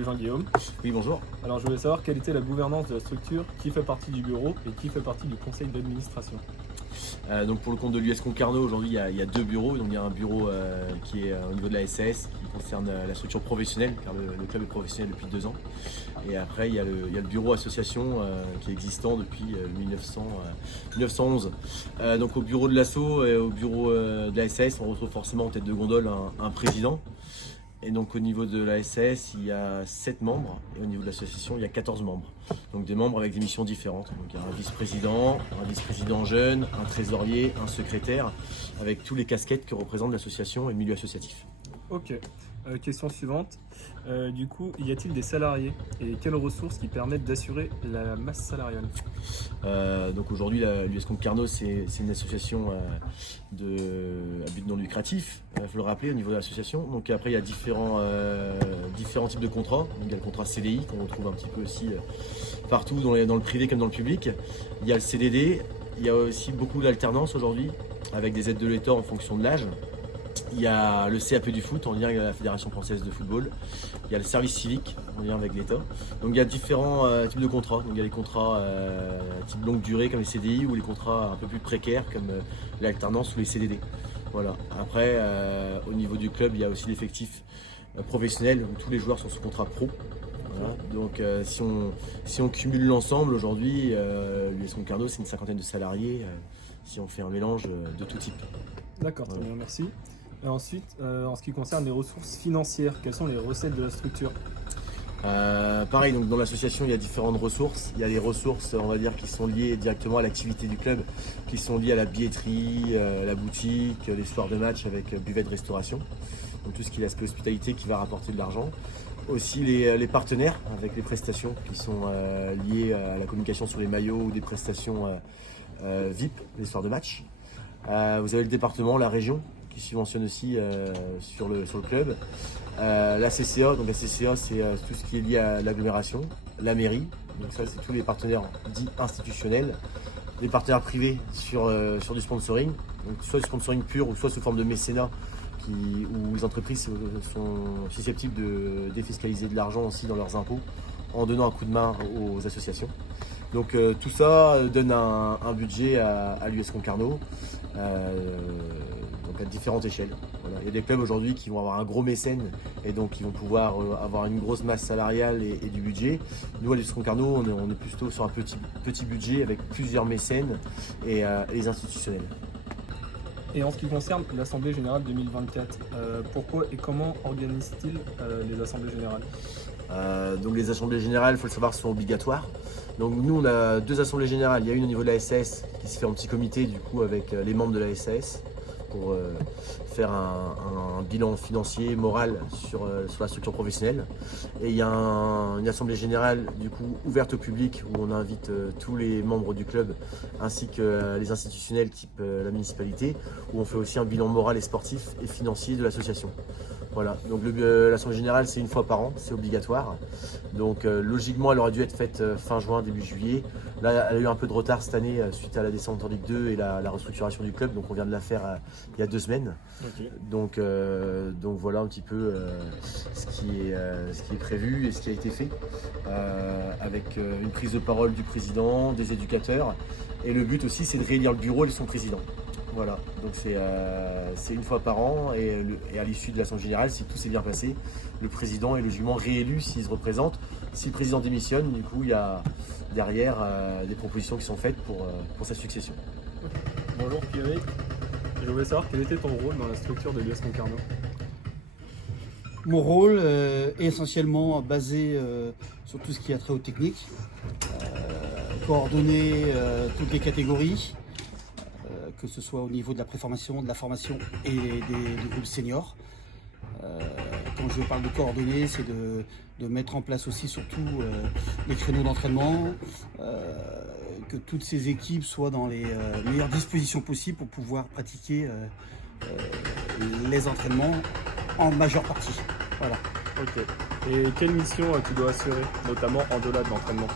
Salut Jean-Guillaume. Oui, bonjour. Alors je voulais savoir quelle était la gouvernance de la structure, qui fait partie du bureau et qui fait partie du conseil d'administration. Donc pour le compte de l'US Concarneau, aujourd'hui il y a deux bureaux. Donc il y a un bureau qui est au niveau de la SAS, qui concerne la structure professionnelle, car le club est professionnel depuis 2 ans. Et après il y a le bureau association qui est existant depuis 1911. Donc au bureau de l'ASSO et au bureau de la SAS, on retrouve forcément en tête de gondole un président. Et donc au niveau de la SAS, il y a 7 membres et au niveau de l'association, il y a 14 membres. Donc des membres avec des missions différentes. Donc il y a un vice-président jeune, un trésorier, un secrétaire, avec tous les casquettes que représente l'association et le milieu associatif. Ok. Question suivante. Du coup, y a-t-il des salariés et quelles ressources qui permettent d'assurer la masse salariale? Donc aujourd'hui, l'US Concarneau, c'est une association à but non lucratif, il faut le rappeler au niveau de l'association. Donc après, il y a différents types de contrats. Donc, il y a le contrat CDI qu'on retrouve un petit peu aussi partout dans le privé comme dans le public. Il y a le CDD, il y a aussi beaucoup d'alternance aujourd'hui avec des aides de l'État en fonction de l'âge. Il y a le CAP du foot en lien avec la Fédération française de football. Il y a le service civique en lien avec l'État. Donc il y a différents types de contrats. Donc il y a les contrats type longue durée comme les CDI ou les contrats un peu plus précaires comme l'alternance ou les CDD. Voilà. Après, au niveau du club, il y a aussi l'effectif professionnel où tous les joueurs sont sous contrat pro. Voilà. Donc si on cumule l'ensemble aujourd'hui, l'US Concarneau, c'est une 50aine de salariés si on fait un mélange de tout type. D'accord, très bien, merci. Et ensuite, en ce qui concerne les ressources financières, quelles sont les recettes de la structure? Pareil, donc dans l'association, il y a différentes ressources. Il y a les ressources, on va dire, qui sont liées directement à l'activité du club, qui sont liées à la billetterie, la boutique, les soirs de match avec buvette restauration. Donc tout ce qui est l'aspect hospitalité qui va rapporter de l'argent. Aussi les partenaires avec les prestations qui sont liées à la communication sur les maillots ou des prestations VIP, les soirs de match. Vous avez le département, la région qui subventionne aussi sur le club. La CCA, donc la CCA c'est tout ce qui est lié à l'agglomération, la mairie, donc ça c'est tous les partenaires dits institutionnels, les partenaires privés sur du sponsoring, donc soit du sponsoring pur ou soit sous forme de mécénat où les entreprises sont susceptibles de défiscaliser de l'argent aussi dans leurs impôts en donnant un coup de main aux associations. Donc tout ça donne un budget à l'US Concarneau, donc à différentes échelles. Voilà. Il y a des clubs aujourd'hui qui vont avoir un gros mécène et donc qui vont pouvoir avoir une grosse masse salariale et du budget. Nous à l'US Concarneau, on est plutôt sur un petit budget avec plusieurs mécènes et les institutionnels. Et en ce qui concerne l'Assemblée Générale 2024, pourquoi et comment organise-t-il les Assemblées Générales? Donc les assemblées générales, il faut le savoir, sont obligatoires. Donc nous on a 2 assemblées générales. Il y a une au niveau de la SAS qui se fait en petit comité du coup avec les membres de la SAS pour faire un bilan financier, moral sur la structure professionnelle. Et il y a une assemblée générale du coup ouverte au public où on invite tous les membres du club ainsi que les institutionnels type la municipalité, où on fait aussi un bilan moral et sportif et financier de l'association. Voilà, donc l'Assemblée Générale c'est une fois par an, c'est obligatoire. Donc logiquement elle aurait dû être faite fin juin, début juillet. Là elle a eu un peu de retard cette année suite à la descente en Ligue 2 et la restructuration du club, donc on vient de la faire il y a 2 semaines. Okay. Donc voilà un petit peu ce qui est prévu et ce qui a été fait avec une prise de parole du président, des éducateurs. Et le but aussi c'est de réélire le bureau et son président. Voilà, donc c'est une fois par an et à l'issue de l'Assemblée Générale, si tout s'est bien passé, le président est logiquement réélu s'il se représente. Si le président démissionne, du coup, il y a derrière des propositions qui sont faites pour sa succession. Bonjour Pierre, je voulais savoir quel était ton rôle dans la structure de l'US Concarneau. Mon rôle est essentiellement basé sur tout ce qui a trait aux techniques, coordonner toutes les catégories, que ce soit au niveau de la préformation, de la formation et des groupes seniors. Quand je parle de coordonner, c'est de mettre en place aussi surtout les créneaux d'entraînement, que toutes ces équipes soient dans les meilleures dispositions possibles pour pouvoir pratiquer les entraînements en majeure partie. Voilà. Ok. Et quelles missions tu dois assurer, notamment en delà de l'entraînement?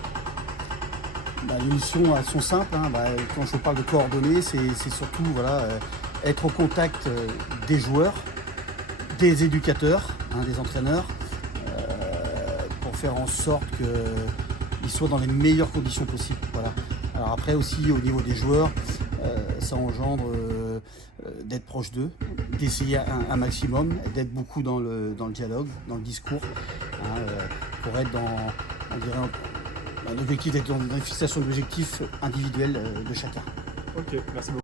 Les missions elles sont simples. Quand je parle de coordonner, c'est surtout être au contact des joueurs, des éducateurs, des entraîneurs, faire en sorte qu'ils soient dans les meilleures conditions possibles. Voilà. Alors après aussi au niveau des joueurs, ça engendre d'être proche d'eux, d'essayer un maximum, d'être beaucoup dans le dialogue, dans le discours, hein, pour être dans, on dirait, un objectif, d'être dans une fixation d'objectifs individuels de chacun. Ok, merci beaucoup.